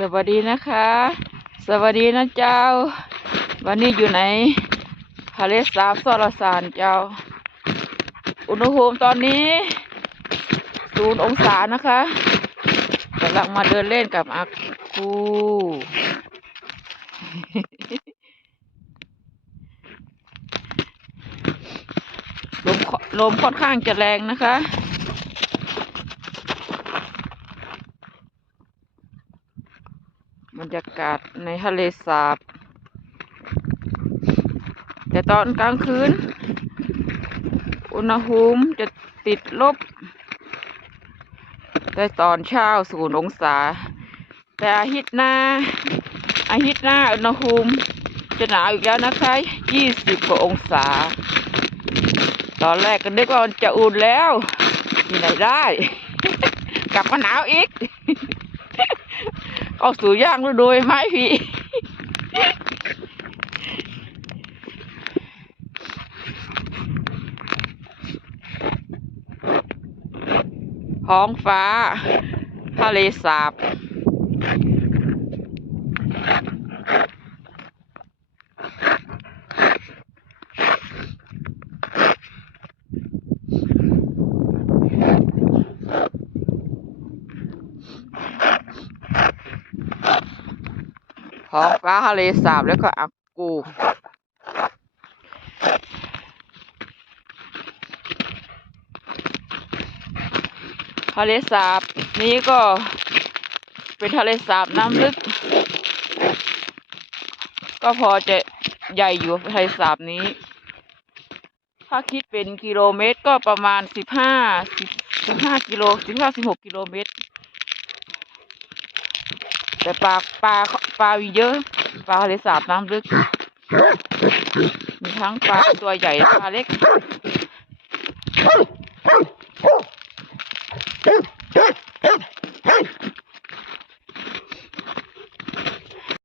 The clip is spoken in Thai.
สวัสดีนะคะ สวัสดีนะเจ้า วันนี้อยู่ไหนทะเลสาบสรสารเจ้า อุณหภูมิตอนนี้ศูนย์องศานะคะกำลังมาเดินเล่นกับอากูลมลมค่อนข้างจะแรงนะคะ บรรยากาศในทะเลสาบ แต่ตอนกลางคืน อุณหภูมิจะติดลบ แต่ตอนเช้าศูนย์องศา แต่อาทิตย์หน้า อาทิตย์หน้าอุณหภูมิจะหนาวอีกแล้วนะคะยี่สิบกว่าองศา ตอนแรกก็นึกว่ามันจะอุ่นแล้วที่ไหนได้ กลับมาหนาวอีก เข้าสู่ย่างฤดูใบไม้พี่ท้องฟ้า ทะเลสาบ ท้องฟ้าทะเลสาบแล้วก็อักกูทะเลสาบนี้ก็เป็นทะเลสาบน้ำลึก ก็พอจะใหญ่อยู่ทะเลสาบนี้ ถ้าคิดเป็นกิโลเมตรก็ประมาณสิบห้าสิบสิบห้ากิโลสิบห้าสิบหกกิโลเมตร แต่ปลาปลาปลาเยอะ ปลาทะเลสาบน้ำลึก มีทั้งปลาตัวใหญ่ปลาเล็ก